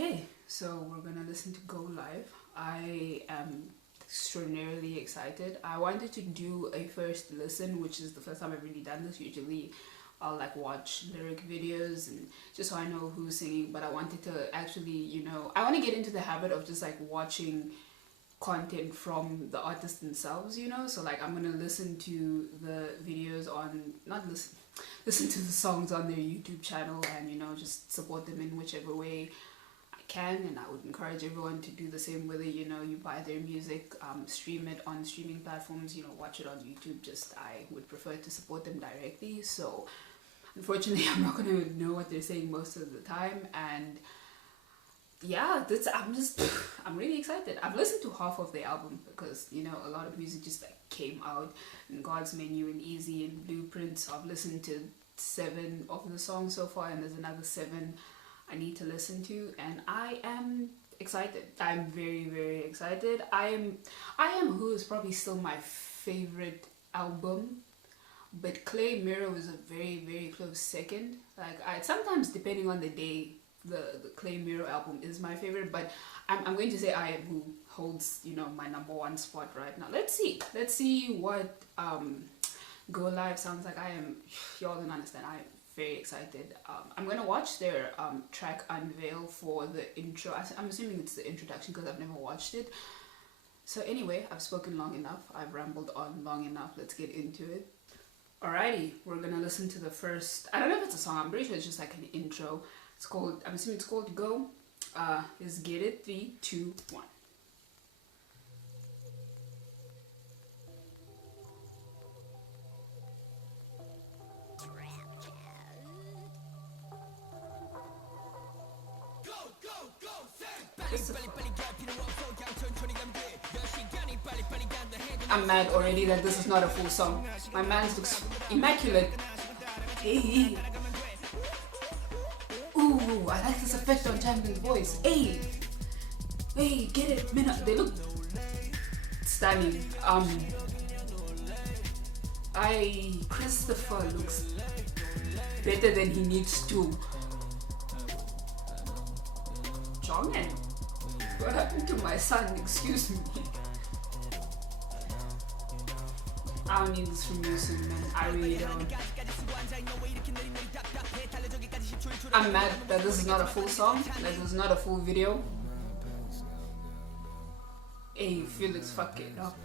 Okay, so we're gonna listen to Go Live. I am extraordinarily excited. I wanted to do a first listen, which is the first time I've really done this. Usually I'll like watch lyric videos and just so I know who's singing, but I wanted to actually, I want to get into the habit of just like watching content from the artists themselves, so like I'm gonna listen to the videos on not listen listen to the songs on their YouTube channel and just support them in whichever way I can. And I would encourage everyone to do the same, whether you buy their music, stream it on streaming platforms, watch it on YouTube. Just I would prefer to support them directly. So unfortunately I'm not gonna know what they're saying most of the time, and yeah, I'm really excited. I've listened to half of the album because a lot of music just like came out, and God's Menu and Easy and Blueprints. So I've listened to 7 of the songs so far, and there's another 7 I need to listen to, and I am excited. I'm very, very excited. I am Who is probably still my favorite album, but Clay Mirror was a very, very close second. Like I sometimes, depending on the day, the Clay Mirror album is my favorite, but I'm going to say I Am Who holds my number 1 spot right now. Let's see what Go Live sounds like. Y'all don't understand, I am very excited. I'm gonna watch their track unveil for the intro. I'm assuming it's the introduction because I've never watched it. So anyway, I've spoken long enough, I've rambled on long enough. Let's get into it. Alrighty, we're gonna listen to the first, I don't know if it's a song, I'm pretty sure it's just like an intro. I'm assuming it's called Go. Let's get it. 3, 2, 1. I'm mad already that this is not a full song. My man looks immaculate. Hey. Ooh, I like this effect on Champion's voice. Hey, get it, man. They look stunning. Christopher looks better than he needs to. John, what happened to my son? Excuse me. I don't need this from you soon, man. I really don't. I'm mad that this is not a full song, that this is not a full video. Hey, Felix, fuck it up.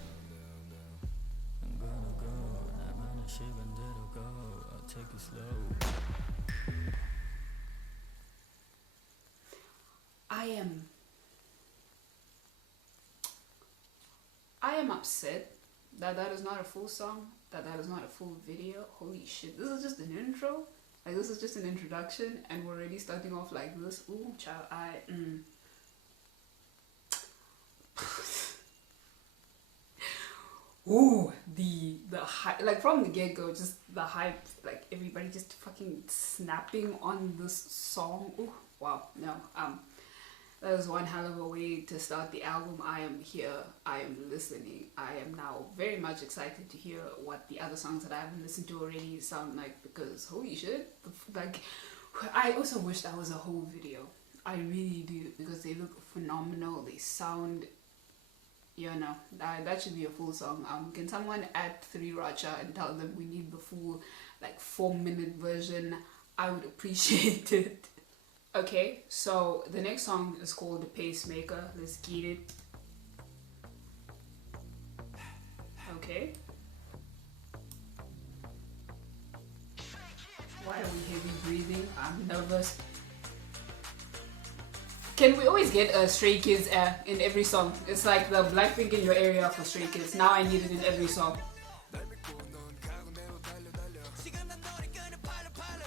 I am upset that is not a full song, that is not a full video. Holy shit, this is just an intro. Like, this is just an introduction, and we're already starting off like this. Ooh, child, Ooh, the hype, like from the get-go, just the hype, like everybody just fucking snapping on this song. Ooh, wow, no, that was one hell of a way to start the album. I am here, I am listening. I am now very much excited to hear what the other songs that I haven't listened to already sound like, because holy shit, like, I also wish that was a whole video. I really do, because they look phenomenal, they sound, that should be a full song. Can someone add 3 Racha and tell them we need the full, like, 4-minute version? I would appreciate it. Okay, so the next song is called Pacemaker. Let's get it. Okay. Why are we heavy breathing? I'm nervous. Can we always get a Stray Kids in every song? It's like the Blackpink in your area for Stray Kids. Now I need it in every song.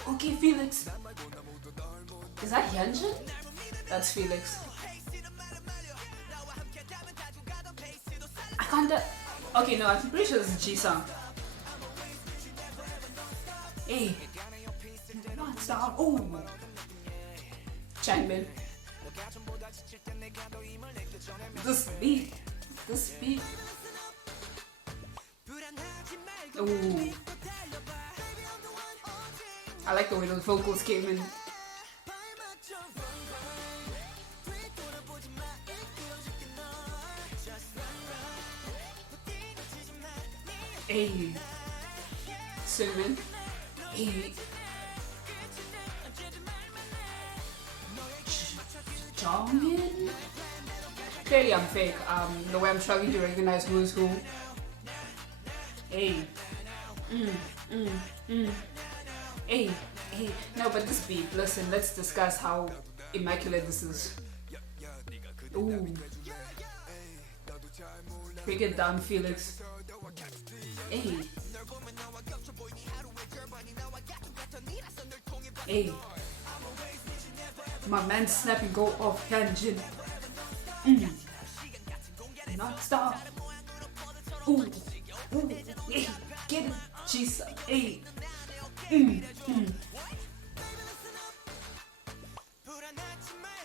Okay, Felix. Is that Hyunjin? That's Felix. I can't. Okay, no, I'm pretty sure this is Jisung. Hey, not stop. Oh, Changbin. This beat. Ooh. I like the way those vocals came in. Hey, Suman. Hey, Jongin. Clearly, I'm fake. The way I'm struggling to recognize who is who. Hey, mm, mm, mm. Hey, hey. No, but this beat. Listen, let's discuss how immaculate this is. Ooh, break it down, Felix. Hey, hey. My man snapping go off tangent. Mm. Not stop. Ooh, ooh, hey, get it, Jesus, hey. Mm, mm.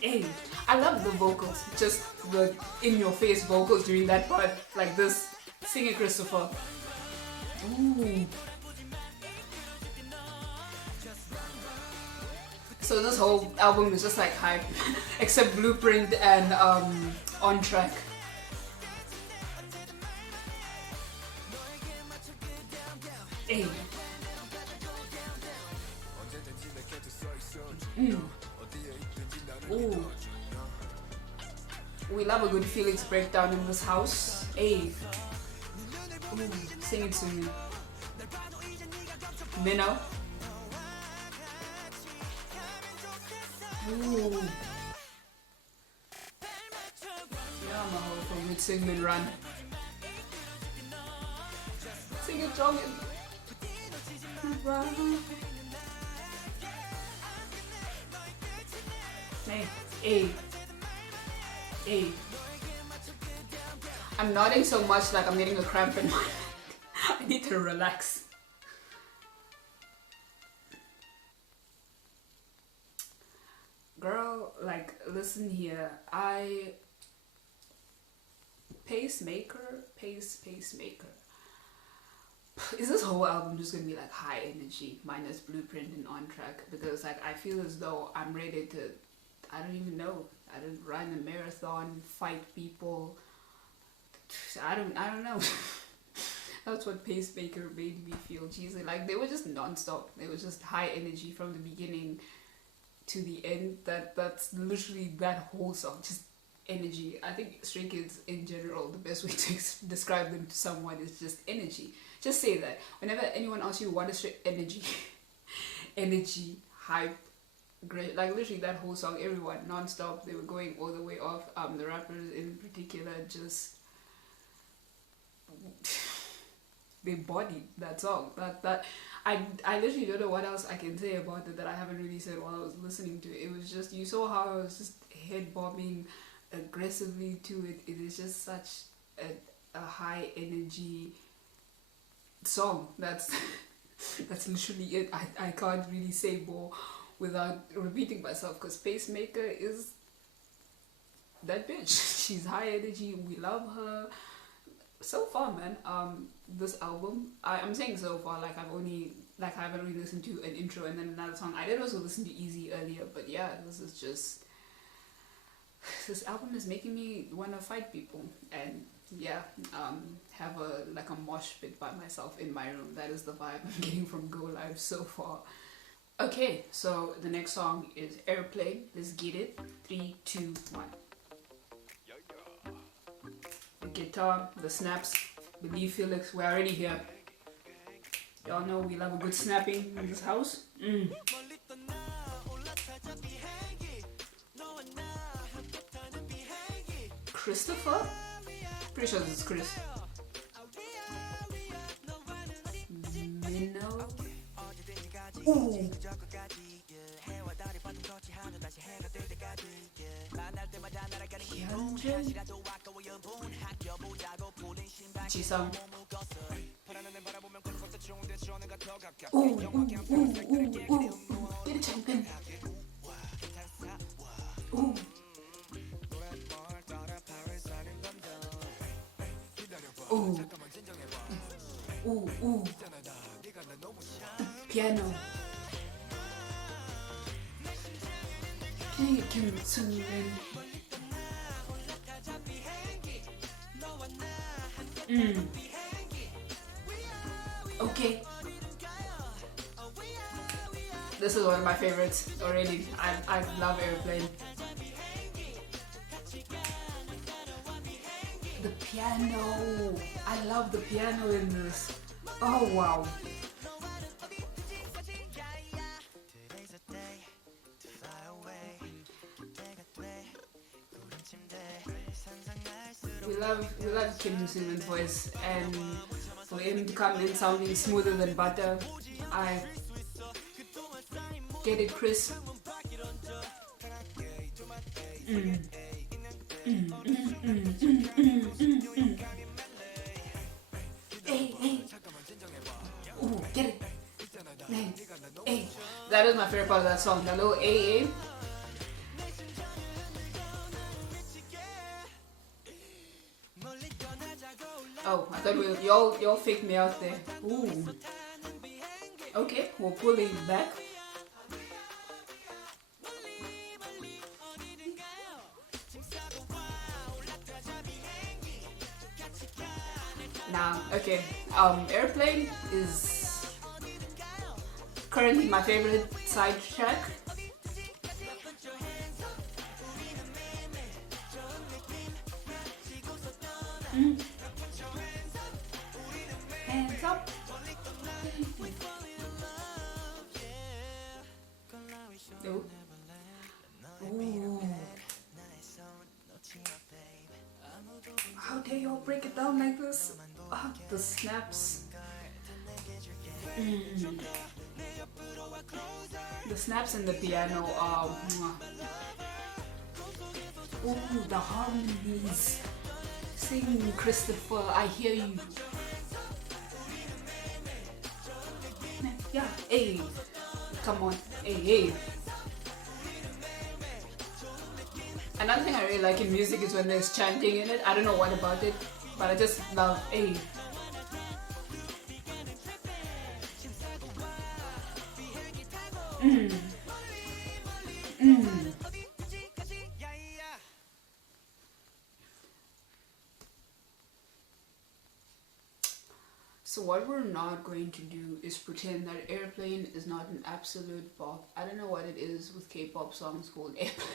Hey, I love the vocals, just the in your face vocals during that part, like this. Sing it, Christopher. Ooh. So this whole album is just like hype, except Blueprint and On Track. Hey. Mm. Ooh. We love a good Felix breakdown in this house. Hey. Ooh. Sing it to me. Minnow. Ooh. Yeah, I'm a whole for good singing run. Sing it, jogging. Run. Hey, hey, hey. I'm nodding so much like I'm getting a cramp in my neck. I need to relax. Girl, like, listen here. Pacemaker. Is this whole album just gonna be like high energy minus Blueprint and On Track? Because like I feel as though I'm ready to, I don't even know. I don't run a marathon, fight people. I don't know. That's what Pacemaker made me feel. Jeez, like they were just non-stop. It was just high energy from the beginning to the end. That's literally that whole song. Just energy. I think Stray Kids in general, the best way to describe them to someone is just energy. Just say that. Whenever anyone asks you what is energy, energy, hype, great. Like literally that whole song, everyone non-stop. They were going all the way off. The rappers in particular just they bodied that song. That I literally don't know what else I can say about it that I haven't really said while I was listening to it. It was just, you saw how I was just head bobbing aggressively to it. It is just such a high energy song. That's that's literally it. I can't really say more without repeating myself, because Pacemaker is that bitch. She's high energy. We love her. So far, man, this album, I'm saying so far, like I haven't really listened to an intro and then another song. I did also listen to Easy earlier, but yeah, this album is making me want to fight people and yeah, have a mosh pit by myself in my room. That is the vibe I'm getting from Go Live so far. Okay, so the next song is Airplane. Let's get it. 3, 2, 1. The guitar, the snaps. Believe Felix, we're already here. Y'all know we love a good snapping in this house. Christopher? Pretty sure this is Chris. Minnow. Ooh. Hyunjin. Jisung. Ooh, ooh, ooh, ooh, ooh. Get it, champion. Ooh. Ooh. Ooh, ooh. Piano. Kim Sung-in. Okay. This is one of my favorites already. I love Airplane. The piano. I love the piano in this. Oh wow. We love Kim Simmons' voice, and for him to come in sounding smoother than butter, I get it crisp. Mm. Hey, hey. Ooh, get it. Hey, hey. That is my favorite part of that song. The little A. Oh, I thought y'all faked me out there. Ooh. Okay, we'll pull it back. Nah, okay. Airplane is currently my favorite side track. Hands up. Ooh. Ooh. How dare y'all break it down like this? The snaps. The snaps in the piano are. Ooh, the harmonies. Sing, Christopher, I hear you. Yeah, hey. Come on, hey. Another thing I really like in music is when there's chanting in it. I don't know what about it, but I just love hey. So what we're not going to do is pretend that Airplane is not an absolute bop. I don't know what it is with K-pop songs called Airplane.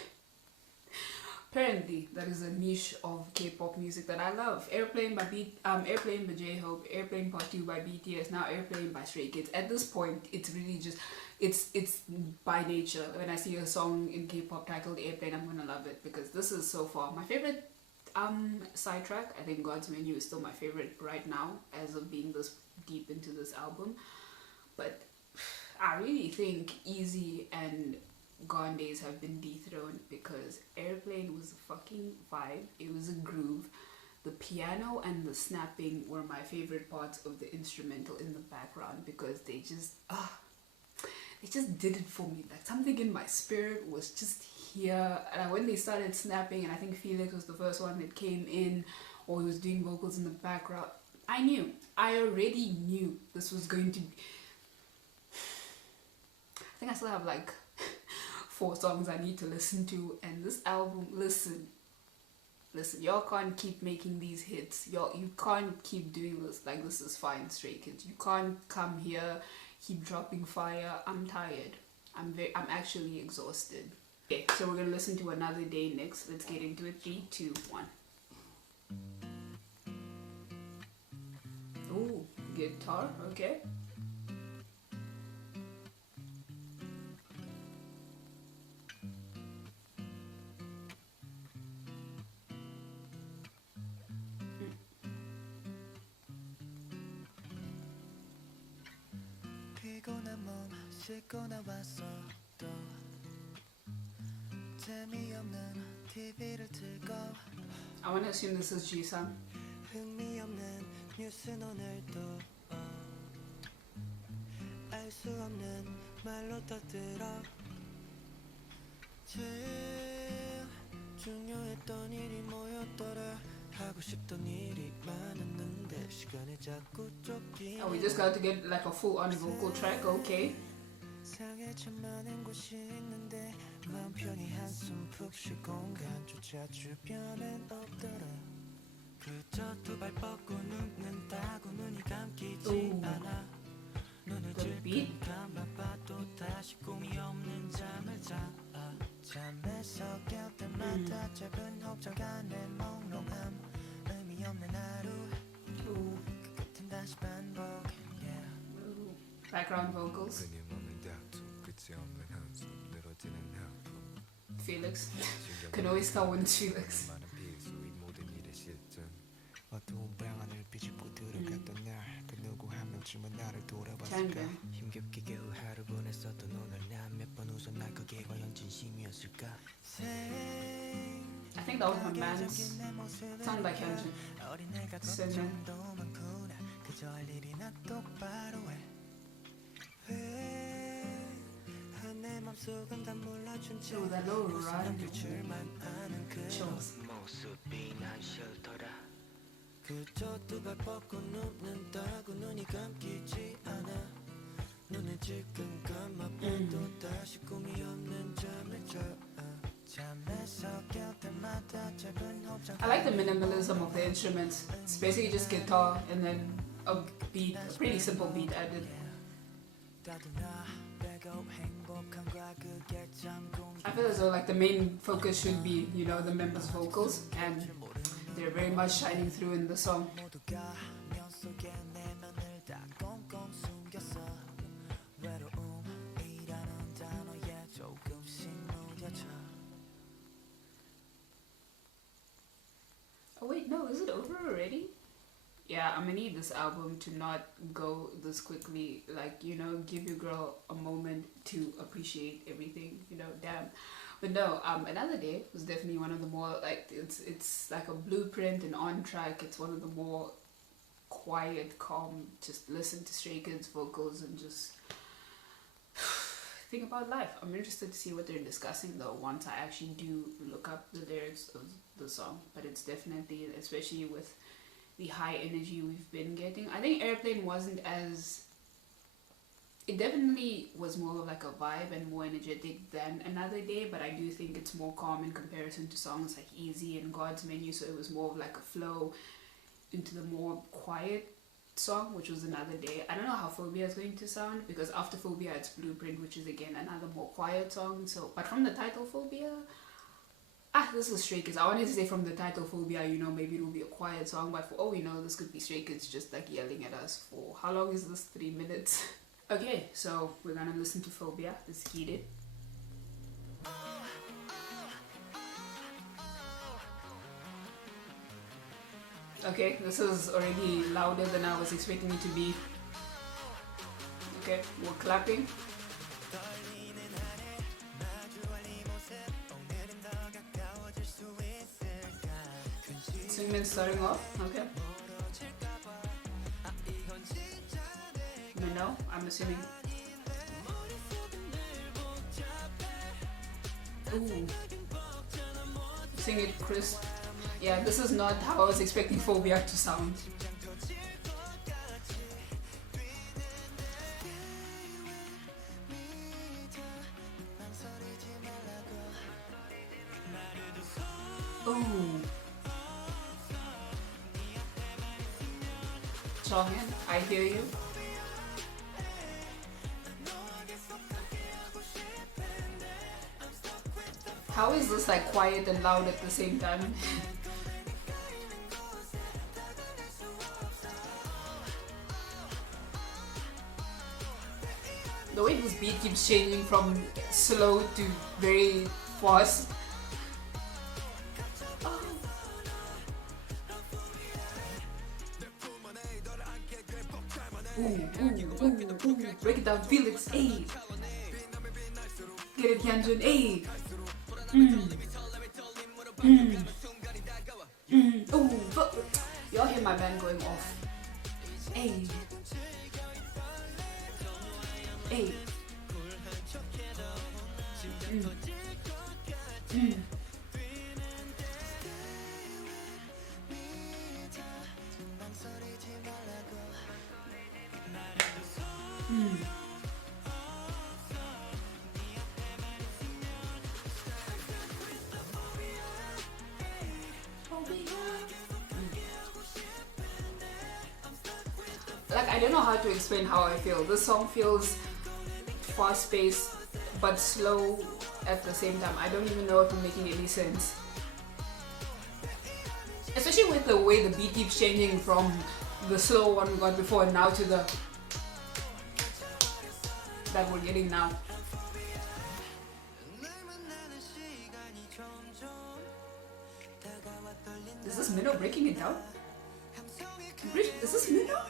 Apparently, that is a niche of K-pop music that I love. Airplane by J-Hope, Airplane Part 2 by BTS, now Airplane by Stray Kids. At this point, it's really just it's by nature. When I see a song in K-pop titled Airplane, I'm gonna love it because this is so far my favorite sidetrack. I think God's Menu is still my favorite right now as of being this deep into this album, but I really think Easy and Gone Days have been dethroned because Airplane was a fucking vibe. It was a groove. The piano and the snapping were my favorite parts of the instrumental in the background because they just did it for me. Like something in my spirit was just here. And when they started snapping, and I think Felix was the first one that came in, or he was doing vocals in the background, I already knew this was going to be. I think I still have like 4 songs I need to listen to, and this album, listen, y'all can't keep making these hits. You can't keep doing this. Like, this is fine, Stray Kids. You can't come here, keep dropping fire. I'm tired. I'm actually exhausted. Okay, so we're gonna listen to Another Day next. Let's get into it. 3, 2, 1. Ooh, guitar, okay. I want to assume this is Ji-sun. Oh, we just got to get like a full on vocal track, okay. Ooh. Good beat. Ooh. Ooh. Background vocals. Felix. Can always tell when it's Felix. 어두운 방 안을 비집고 들어갔던 날그 누구 한 명쯤은 나를 돌아봤을까 Changbin. 힘겹게 겨우 하루 보냈었던 오늘 난 몇 번 웃었나 그게 과연 진심이었을까 I think that was my man's sung by Hyunjin. Seven. 그저 할 일이나 똑바로 해내 맘속은 다 몰라준 채 Oh, that low run. 줄만 아는 그 Chills. 모습이 난 싫더라 그저 두 발 뻗고 눕는다고 눈이 감기지 않아 눈을 질끈 감아봐도 다시 꿈이 없는 잠을 자 잠에서 깰 때마다 짧은 홉장 I like the minimalism of the instruments. It's basically just guitar and then a beat, a pretty simple beat added. I feel as though like the main focus should be, you know, the members' vocals, and they're very much shining through in the song. Oh wait, no, is it over already? Yeah, I'm gonna need this album to not go this quickly. Like, you know, give your girl a moment to appreciate everything, you know, damn. But no, Another Day was definitely one of the more, like, it's like a blueprint and on track. It's one of the more quiet, calm, just listen to Stray Kids vocals and just think about life. I'm interested to see what they're discussing though once I actually do look up the lyrics of the song. But it's definitely, especially with the high energy we've been getting. I think Airplane wasn't as... It definitely was more of like a vibe and more energetic than Another Day, but I do think it's more calm in comparison to songs like Easy and God's Menu, so it was more of like a flow into the more quiet song, which was Another Day. I don't know how Phobia is going to sound, because after Phobia it's Blueprint, which is again another more quiet song. So, but from the title Phobia, this is Stray Kids. I wanted to say from the title Phobia, you know, maybe it will be a quiet song, but for all we know, this could be Stray Kids just like yelling at us for, how long is this? 3 minutes? Okay, so we're gonna listen to Phobia. Let's get it. Okay, this is already louder than I was expecting it to be. Okay, we're clapping. Segment starting off, okay. No, I'm assuming. Ooh. Sing it crisp. Yeah, this is not how I was expecting Phobia to sound. Ooh. Jonghyun, I hear you. How is this like quiet and loud at the same time? The way this beat keeps changing from slow to very fast. Ooh. Break it down, Felix, ayy. Get it, Hyunjin, ayy. Ooh, y'all hear my band going off. Ayy. Ayy. like I don't know how to explain how I feel. This song feels fast-paced but slow at the same time. I don't even know if I'm making any sense. Especially with the way the beat keeps changing from the slow one we got before now to the that we're getting now. Is this Minnow breaking it down? Is this Minnow?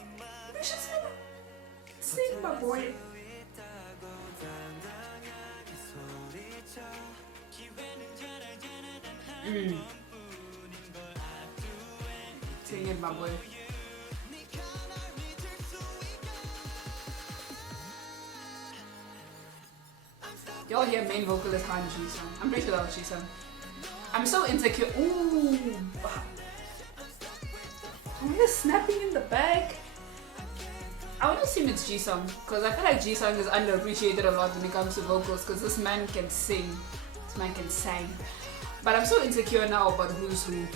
This is Minnow. Sing, my boy. Sing it, my boy. Y'all hear main vocalist Han Ji-sung. I'm pretty sure that was Ji-sung. I'm so insecure. Ooh. Oh, he's snapping in the back. I would assume it's Ji-sung because I feel like Ji-sung is underappreciated a lot when it comes to vocals because this man can sing. This man can sing. But I'm so insecure now about who's who.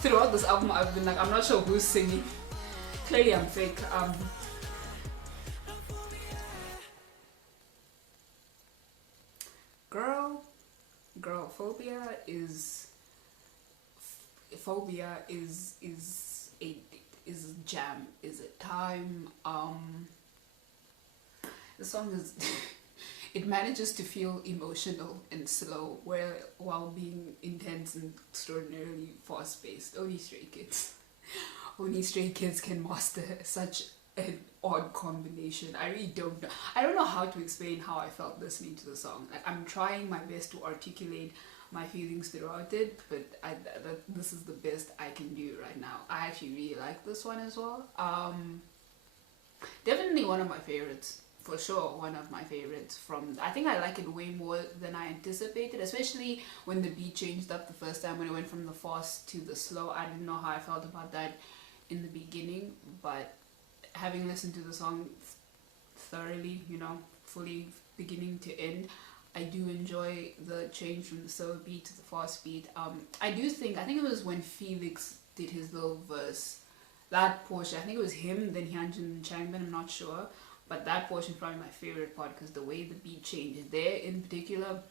Throughout this album, I've been like, I'm not sure who's singing. Clearly, I'm fake. Girl, Phobia is a jam, is a time. The song is it manages to feel emotional and slow while being intense and extraordinarily fast paced. Only Stray Kids can master such an odd combination. I really don't know. I don't know how to explain how I felt listening to the song. Like, I'm trying my best to articulate my feelings throughout it, but this is the best I can do right now. I actually really like this one as well. Definitely one of my favorites, for sure. One of my favorites. I think I like it way more than I anticipated, especially when the beat changed up the first time, when it went from the fast to the slow. I didn't know how I felt about that in the beginning, but having listened to the song thoroughly, fully beginning to end, I do enjoy the change from the slow beat to the fast beat. I think it was when Felix did his little verse, that portion, I think it was him, then Hyunjin and Changbin, I'm not sure, but that portion is probably my favorite part because the way the beat changed there in particular,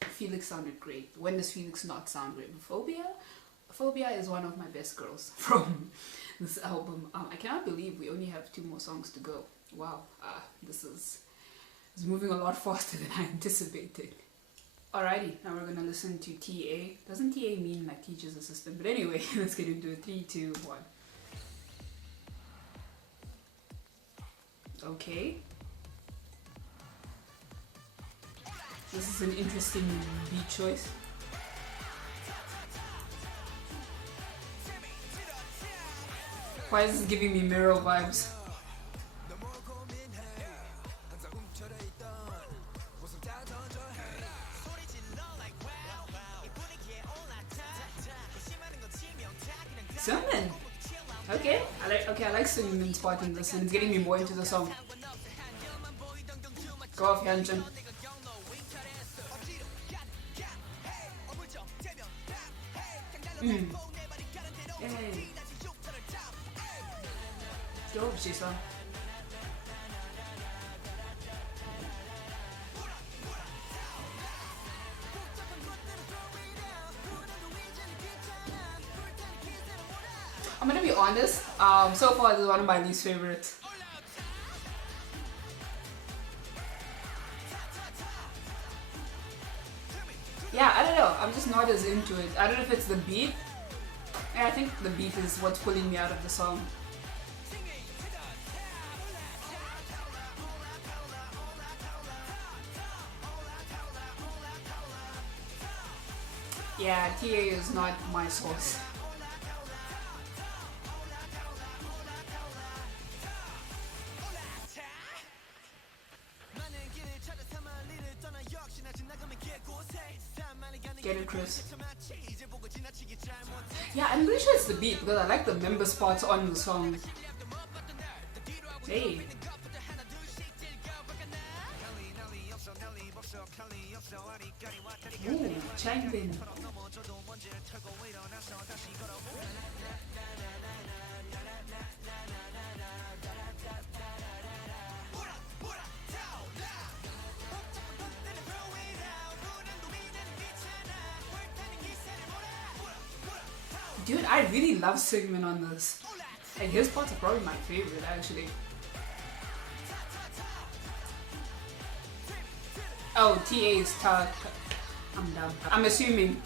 Felix sounded great. When does Felix not sound great? Phobia is one of my best girls from this album. I cannot believe we only have 2 more songs to go. Wow, this is moving a lot faster than I anticipated. Alrighty, now we're gonna listen to TA. Doesn't TA mean like teacher's assistant? But anyway, let's get into it. 3, 2, 1. Okay. This is an interesting beat choice. Why is this giving me Mirror vibes? Sumin. Okay, I like Sumin's part in this, and it's getting me more into the song. Go off, Hyunjin. Yay. Dope, Ji-sung. I'm gonna be honest, so far this is one of my least favorites. Yeah, I don't know, I'm just not as into it. I don't know if it's the beat. Yeah, I think the beat is what's pulling me out of the song. Yeah, TA is not my source. Get it, Chris. Yeah, I'm pretty sure it's the beat because I like the member spots on the song. Hey. Ooh, Changbin. Dude, I really love Sigmund on this. And his parts are probably my favorite actually. Oh, TA is ta. I'm dumb. I'm assuming.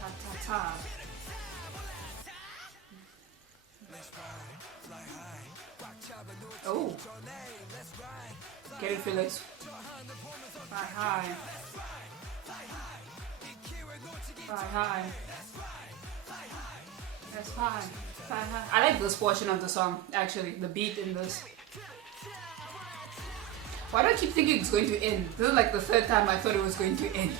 Ta ta ta. Oh. Get it, Felix. Fly high. Fly high. That's fine. Fly high. I like this portion of the song, actually. The beat in this. Why do I keep thinking it's going to end? This is like the third time I thought it was going to end.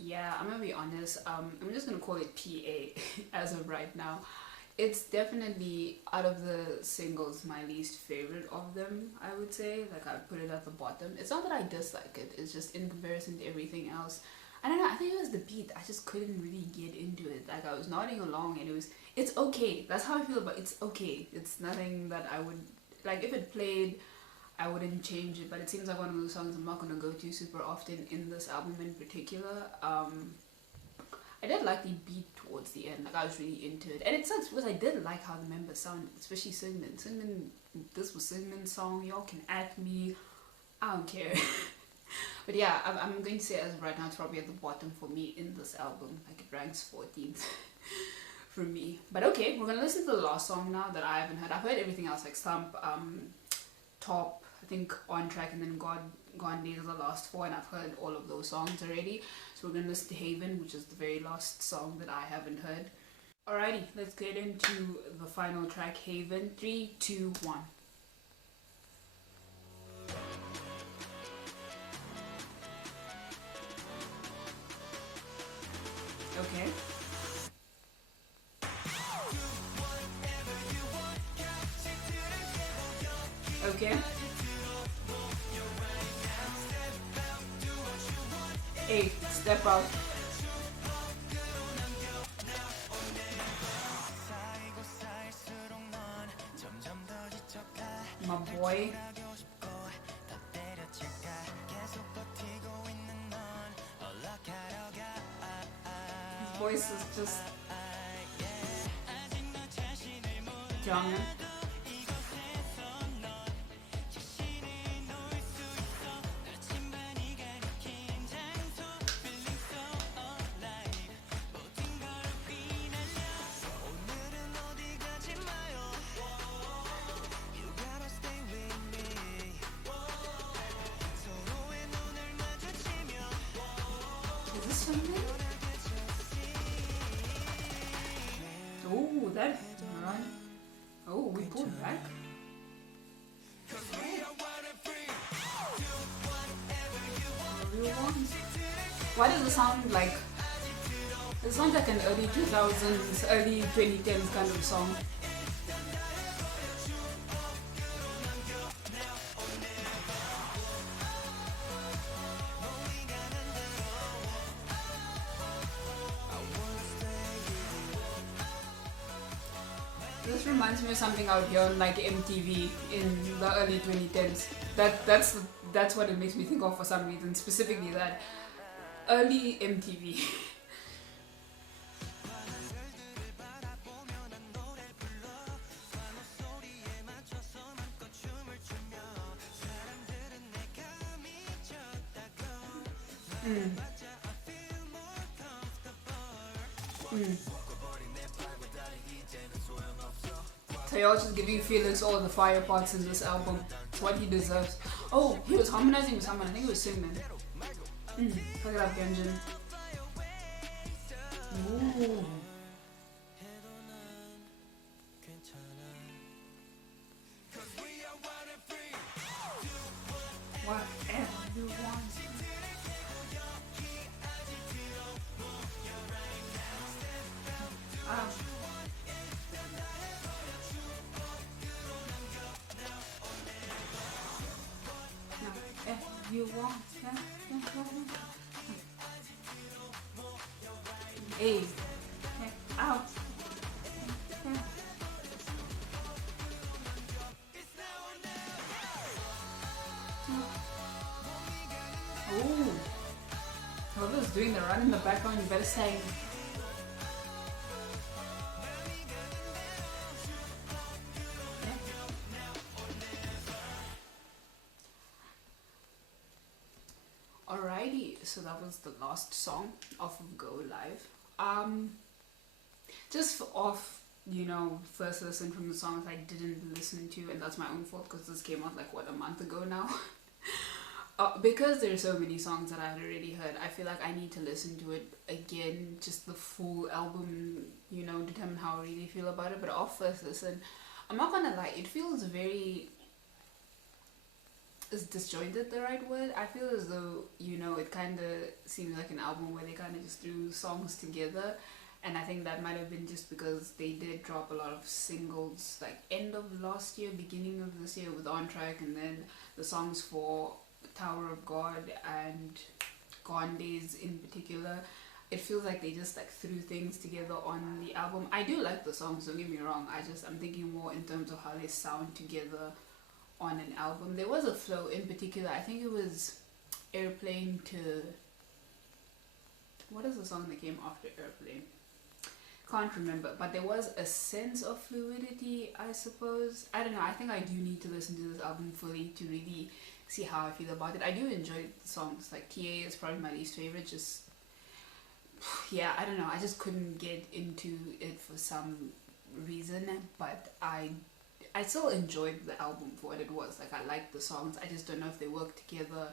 Yeah, I'm gonna be honest. I'm just gonna call it PA as of right now. It's definitely out of the singles my least favorite of them. I would say, like I put it at the bottom. It's not that I dislike it. It's just in comparison to everything else. I don't know. I think it was the beat. I just couldn't really get into it. Like I was nodding along, and it's okay. That's how I feel about it. It's okay. It's nothing that I would like if it played. I wouldn't change it, but it seems like one of those songs I'm not gonna go to super often in this album in particular. I did like the beat towards the end, like I was really into it, and it sucks because I did like how the members sounded, especially Sigmund. This was Sigmund's song. Y'all can at me, I don't care. But yeah, I'm going to say as of right now, it's probably at the bottom for me in this album. Like it ranks 14th for me. But okay, we're gonna listen to the last song now that I haven't heard. I've heard everything else like Stump, Top, I think On Track, and then Gone Days are the last four, and I've heard all of those songs already. So we're gonna listen to Haven, which is the very last song that I haven't heard. Alrighty, let's get into the final track, Haven. 3, 2, 1. Okay. Okay. 8, step out. My boy. His voice is just young. Is this something? Oh, that run. Oh, we pulled back. Why does it sound like? It sounds like an early 2000s, early 2010s kind of song. This reminds me of something I would hear on like MTV in the early 2010s. That's what it makes me think of for some reason. Specifically that early MTV. Taeyong just giving Felix all the fire parts in this album. It's what he deserves. Oh, he was harmonizing with someone. I think it was Sigmund. Look it up, Genjin. Ooh. Whatever you want. Hey, ow. Oh, whoever's doing the run in the background, you better sing. Alrighty, so that was the last song off of Go Live. Just off, first listen from the songs I didn't listen to, and that's my own fault because this came out like a month ago now. Because there's so many songs that I had already heard, I feel like I need to listen to it again, just the full album, determine how I really feel about it. But off first listen, I'm not gonna lie, it feels very, is disjointed the right word? I feel as though, it kind of seems like an album where they kind of just threw songs together. And I think that might have been just because they did drop a lot of singles like end of last year, beginning of this year with On Track, and then the songs for Tower of God and Gone Days in particular. It feels like they just like threw things together on the album. I do like the songs, don't get me wrong. I'm thinking more in terms of how they sound together on an album. There was a flow in particular. I think it was Airplane to, what is the song that came after Airplane? Can't remember, but there was a sense of fluidity, I suppose. I don't know, I think I do need to listen to this album fully to really see how I feel about it. I do enjoy the songs, like TA is probably my least favorite, just, yeah, I don't know, I just couldn't get into it for some reason, but I still enjoyed the album for what it was. Like, I liked the songs, I just don't know if they work together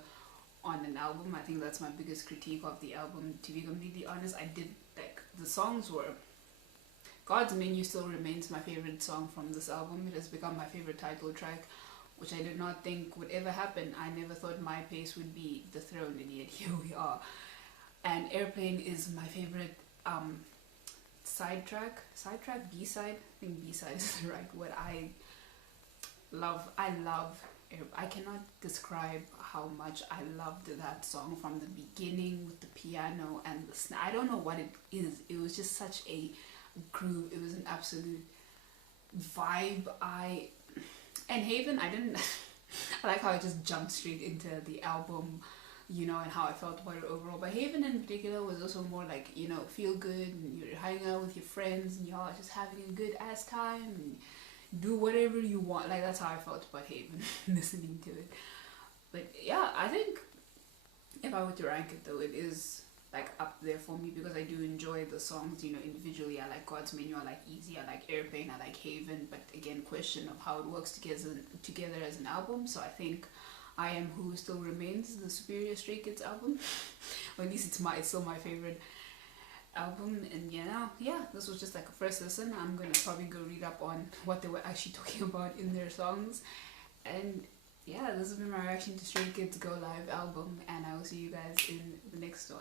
on an album. I think that's my biggest critique of the album, to be completely honest. I did, like, the songs were, God's Menu still remains my favorite song from this album. It has become my favorite title track, which I did not think would ever happen. I never thought My Pace would be the throne, and yet here we are. And Airplane is my favorite B-side. I think B-side is the right word. I love I cannot describe how much I loved that song from the beginning with the piano and the snare. I don't know what it is. It was just such a groove. It was an absolute vibe. And Haven, I didn't I like how I just jumped straight into the album, and how I felt about it overall. But Haven in particular was also more like, feel good, and you're hanging out with your friends and y'all just having a good ass time and do whatever you want. Like, that's how I felt about Haven listening to it. But yeah, I think if I were to rank it though, it is like up there for me because I do enjoy the songs, individually. I like God's Menu, I like Easy, I like Airplane, I like Haven, but again, question of how it works together as an album. So I think I Am Who still remains the superior Stray Kids album. Or at least it's still my favorite album. And yeah, this was just like a first listen. I'm gonna probably go read up on what they were actually talking about in their songs. And yeah, this has been my reaction to Stray Kids Go Live album, and I will see you guys in the next one.